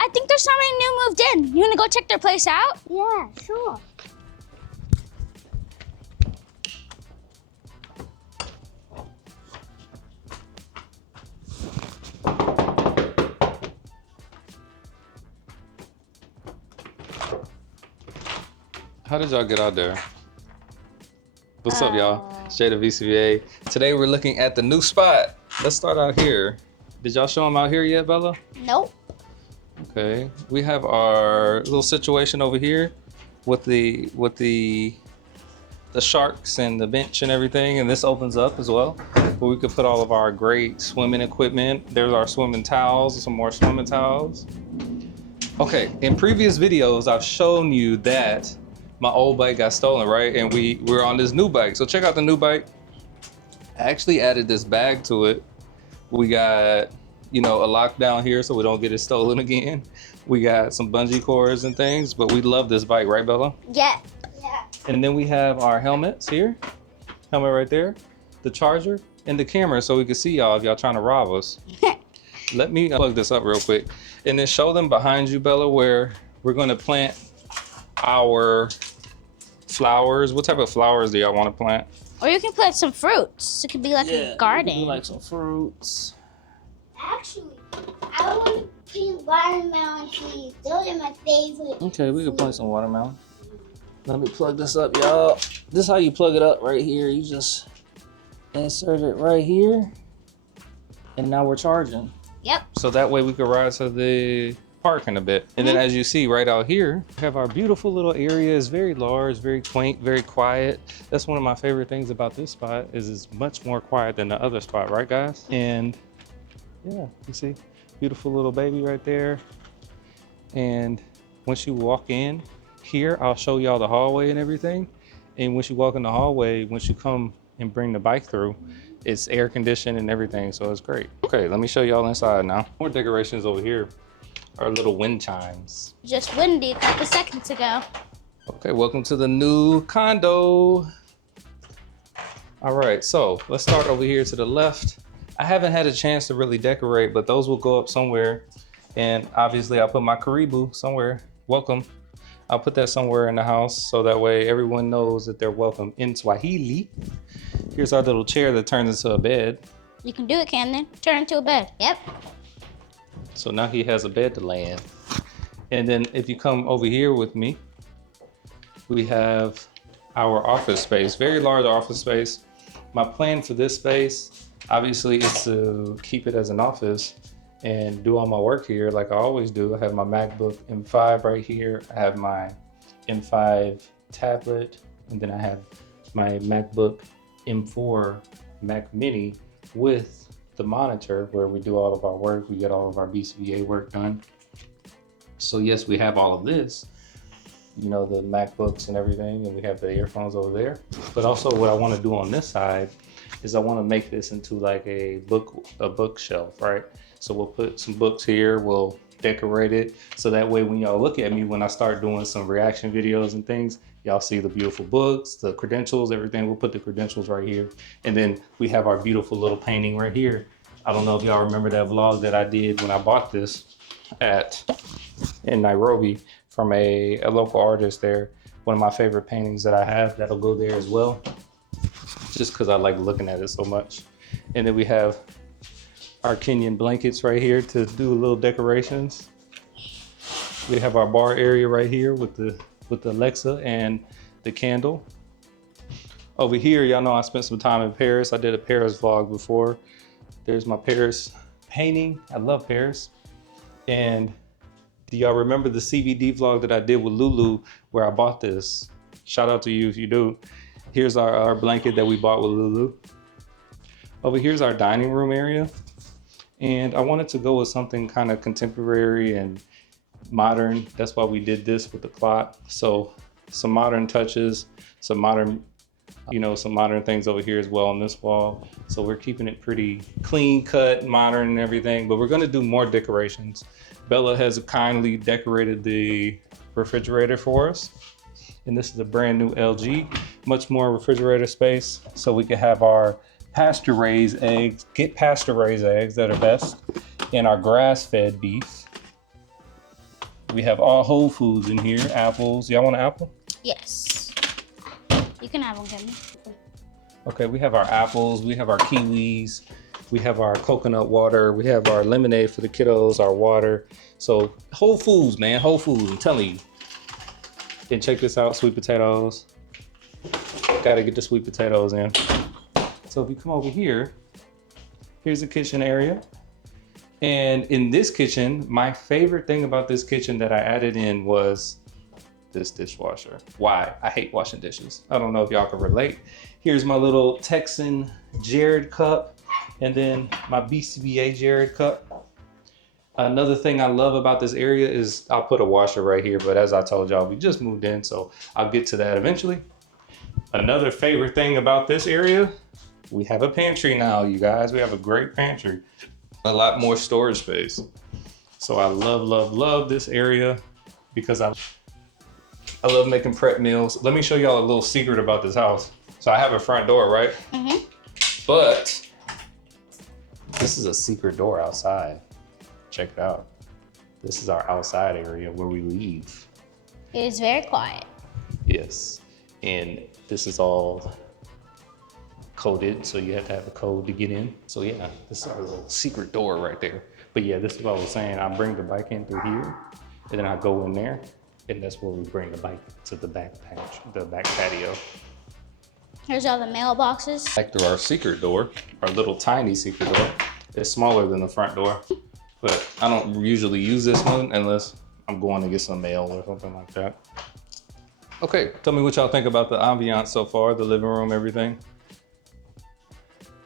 I think there's somebody new moved in. You wanna go check their place out? Yeah, sure. How did y'all get out there? What's up, y'all? Shade of VCVA. Today we're looking at the new spot. Let's start out here. Did y'all show them out here yet, Bella? Nope. Okay. We have our little situation over here with the sharks and the bench and everything, and this opens up as well, where we could put all of our great swimming equipment. There's our swimming towels, some more swimming towels. Okay, in previous videos, I've shown you that my old bike got stolen, right? And we're on this new bike. So check out the new bike. I actually added this bag to it. We got, you know, a lock down here so we don't get it stolen again. We got some bungee cords and things, but we love this bike, right, Bella? Yeah. And then we have our helmets here. Helmet right there. The charger and the camera so we can see y'all if y'all trying to rob us. Let me plug this up real quick. And then show them behind you, Bella, where we're gonna plant our flowers. What type of flowers do y'all want to plant? Or you can plant some fruits. It could be like a garden. We like some fruits. Actually, I want to plant watermelon trees. Those are my favorite. Okay, we can plant some watermelon. Let me plug this up, y'all. This is how you plug it up right here. You just insert it right here. And now we're charging. Yep. So that way we could ride to the park in a bit. And then as you see right out here, we have our beautiful little area. It's very large, very quaint, very quiet. That's one of my favorite things about this spot is it's much more quiet than the other spot, right guys? And yeah, you see, beautiful little baby right there. And once you walk in here, I'll show y'all the hallway and everything. And once you walk in the hallway, once you come and bring the bike through, it's air conditioned and everything, so it's great. Okay, let me show y'all inside now. More decorations over here. Our little wind chimes. Just windy a couple seconds ago. Okay, welcome to the new condo. All right, so let's start over here to the left. I haven't had a chance to really decorate, but those will go up somewhere. And obviously I'll put my karibu somewhere. Welcome. I'll put that somewhere in the house so that way everyone knows that they're welcome in Swahili. Here's our little chair that turns into a bed. You can do it, Camden. Turn into a bed. Yep. So now he has a bed to lay in. And then if you come over here with me, we have our office space, very large office space. My plan for this space, obviously, is to keep it as an office and do all my work here like I always do. I have my MacBook M5 right here. I have my M5 tablet, and then I have my MacBook M4 Mac Mini with the monitor where we do all of our work. We get all of our BCBA work done. So yes, we have all of this, you know, the MacBooks and everything, and we have the earphones over there. But also what I want to do on this side is I want to make this into like a bookshelf, right? So we'll put some books here, we'll decorate it. So that way when y'all look at me, when I start doing some reaction videos and things, y'all see the beautiful books, the credentials, everything. We'll put the credentials right here. And then we have our beautiful little painting right here. I don't know if y'all remember that vlog that I did when I bought this in Nairobi from a local artist there. One of my favorite paintings that I have that'll go there as well, just because I like looking at it so much. And then we have our Kenyan blankets right here to do little decorations. We have our bar area right here with the Alexa and the candle. Over here, y'all know I spent some time in Paris. I did a Paris vlog before. There's my Paris painting. I love Paris. And do y'all remember the CBD vlog that I did with Lulu where I bought this? Shout out to you if you do. Here's our blanket that we bought with Lulu. Over here's our dining room area. And I wanted to go with something kind of contemporary and modern. That's why we did this with the clock. So some modern touches, some modern, you know, some modern things over here as well on this wall. So we're keeping it pretty clean cut, modern and everything, but we're gonna do more decorations. Bella has kindly decorated the refrigerator for us. And this is a brand new LG, much more refrigerator space. So we can have our pasture raised eggs, get pasture raised eggs that are best, and our grass fed beef. We have all whole foods in here. Apples. Y'all want an apple? Yes. You can have one, Kevin. Okay, we have our apples. We have our kiwis. We have our coconut water. We have our lemonade for the kiddos, our water. So whole foods, man, whole foods, I'm telling you. And check this out, sweet potatoes. Gotta get the sweet potatoes in. So if you come over here, here's the kitchen area. And in this kitchen, my favorite thing about this kitchen that I added in was this dishwasher. Why? I hate washing dishes. I don't know if y'all can relate. Here's my little Texan Jared cup. And then my BCBA Jared cup. Another thing I love about this area is I'll put a washer right here, but as I told y'all, we just moved in, so I'll get to that eventually. Another favorite thing about this area, we have a pantry now, you guys. We have a great pantry. A lot more storage space. So I love, love, love this area because I love making prep meals. Let me show y'all a little secret about this house. So I have a front door, right? Mm-hmm. But this is a secret door outside. Check it out. This is our outside area where we leave. It is very quiet. Yes. And this is all coded, so you have to have a code to get in. So yeah, this is our little secret door right there. But yeah, this is what I was saying. I bring the bike in through here, and then I go in there, and that's where we bring the bike to the back patio. Here's all the mailboxes. Back through our secret door, our little tiny secret door. It's smaller than the front door, but I don't usually use this one unless I'm going to get some mail or something like that. Okay, tell me what y'all think about the ambiance so far, the living room, everything.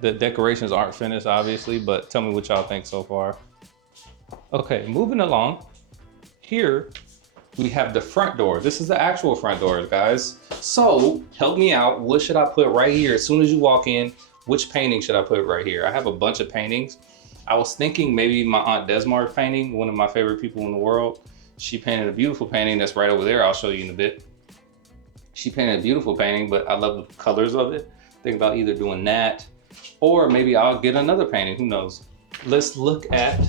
The decorations aren't finished, obviously, but tell me what y'all think so far. Okay, moving along. Here, we have the front door. This is the actual front door, guys. So, help me out. What should I put right here? As soon as you walk in, which painting should I put right here? I have a bunch of paintings. I was thinking maybe my Aunt Desmar's painting, one of my favorite people in the world. She painted a beautiful painting that's right over there. I'll show you in a bit. She painted a beautiful painting, but I love the colors of it. Think about either doing that, or maybe I'll get another painting, who knows? Let's look at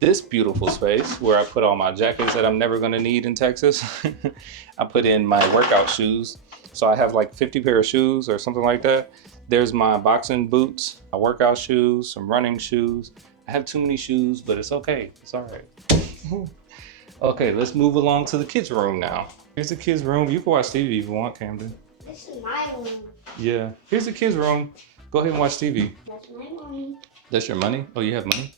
this beautiful space where I put all my jackets that I'm never gonna need in Texas. I put in my workout shoes. So I have like 50 pair of shoes or something like that. There's my boxing boots, my workout shoes, some running shoes. I have too many shoes, but it's okay, it's all right. Okay, let's move along to the kids' room now. Here's the kids' room. You can watch TV if you want, Camden. This is my room. Yeah, here's the kids' room. Go ahead and watch TV. That's my money. That's your money? Oh, you have money?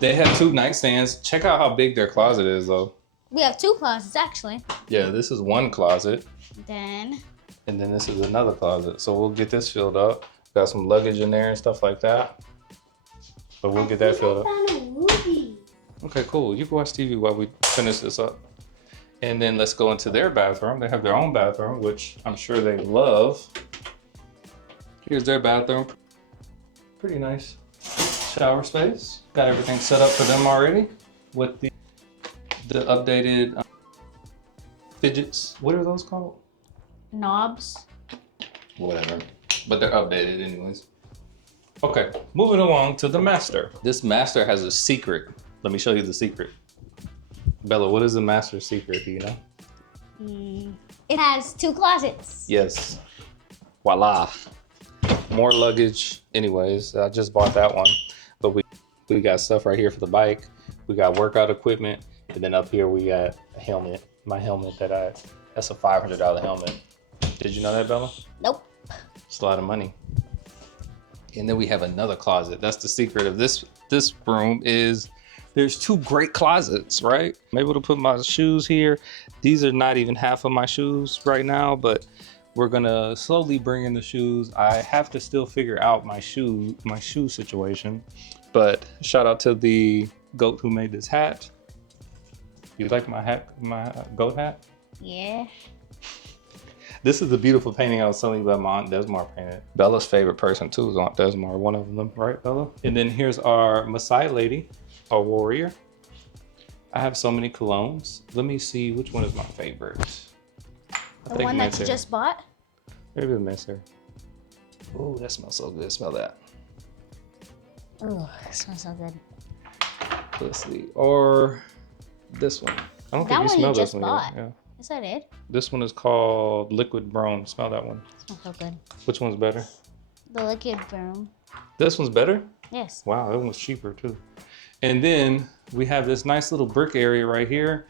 They have 2 nightstands. Check out how big their closet is, though. We have 2 closets, actually. Yeah, this is one closet. Then. And then this is another closet. So we'll get this filled up. Got some luggage in there and stuff like that. But we'll get that filled up. I found a movie. Okay, cool. You can watch TV while we finish this up. And then let's go into their bathroom. They have their own bathroom, which I'm sure they love. Here's their bathroom. Pretty nice shower space. Got everything set up for them already with the updated fidgets. What are those called? Knobs. Whatever. But they're updated anyways. Okay, moving along to the master. This master has a secret. Let me show you the secret. Bella, what is the master's secret? Do you know? It has 2 closets. Yes. Voila. More luggage. Anyways, I just bought that one. But we got stuff right here for the bike. We got workout equipment. And then up here we got a helmet. My helmet that's a $500 helmet. Did you know that, Bella? Nope. It's a lot of money. And then we have another closet. That's the secret of this room is there's 2 great closets, right? I'm able to put my shoes here. These are not even half of my shoes right now, but we're gonna slowly bring in the shoes. I have to still figure out my shoe situation. But shout out to the goat who made this hat. You like my hat, my goat hat? Yeah. This is the beautiful painting I was telling you about my Aunt Desmar painted. Bella's favorite person too is Aunt Desmar, one of them, right, Bella? And then here's our Maasai lady, our warrior. I have so many colognes. Let me see, which one is my favorite? The one that you just bought? Maybe the Messer. Oh, that smells so good. Smell that. Oh, it smells so good. Let's see. Or this one. I don't That think you one you smelled this just one bought. yet. Yeah. Yes, I did. This one is called Liquid Brown. Smell that one. Smells so good. Which one's better? The liquid broom. This one's better? Yes. Wow, that one's cheaper too. And then we have this nice little brick area right here.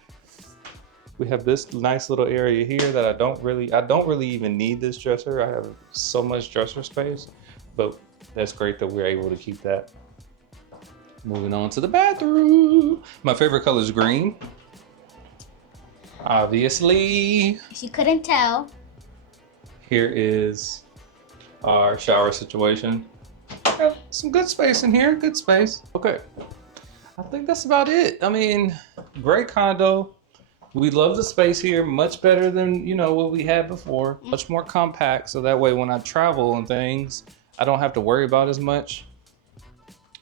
We have this nice little area here that I don't really even need this dresser. I have so much dresser space, but that's great that we're able to keep that. Moving on to the bathroom. My favorite color is green. Obviously. If you couldn't tell. Here is our shower situation. Some good space in here, good space. Okay, I think that's about it. I mean, great condo. We love the space here, much better than, you know, what we had before. Much more compact, so that way when I travel and things, I don't have to worry about as much.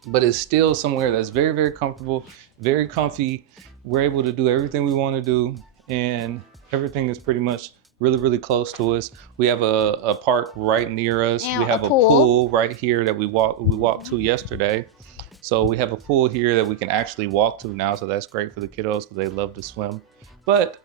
But it's still somewhere that's very, very comfortable, very comfy. We're able to do everything we want to do, and everything is pretty much really, really close to us. We have a park right near us. And we have a pool right here that we walked to yesterday. So we have a pool here that we can actually walk to now. So that's great for the kiddos because they love to swim. But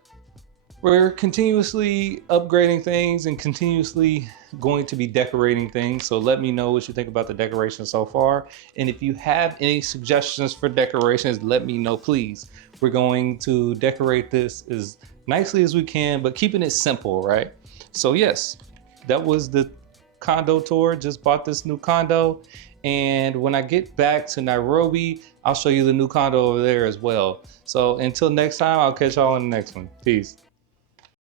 we're continuously upgrading things and continuously going to be decorating things. So let me know what you think about the decoration so far. And if you have any suggestions for decorations, let me know, please. We're going to decorate this as nicely as we can, but keeping it simple, right? So yes, that was the condo tour. Just bought this new condo. And when I get back to Nairobi, I'll show you the new condo over there as well. So until next time, I'll catch y'all in the next one. Peace.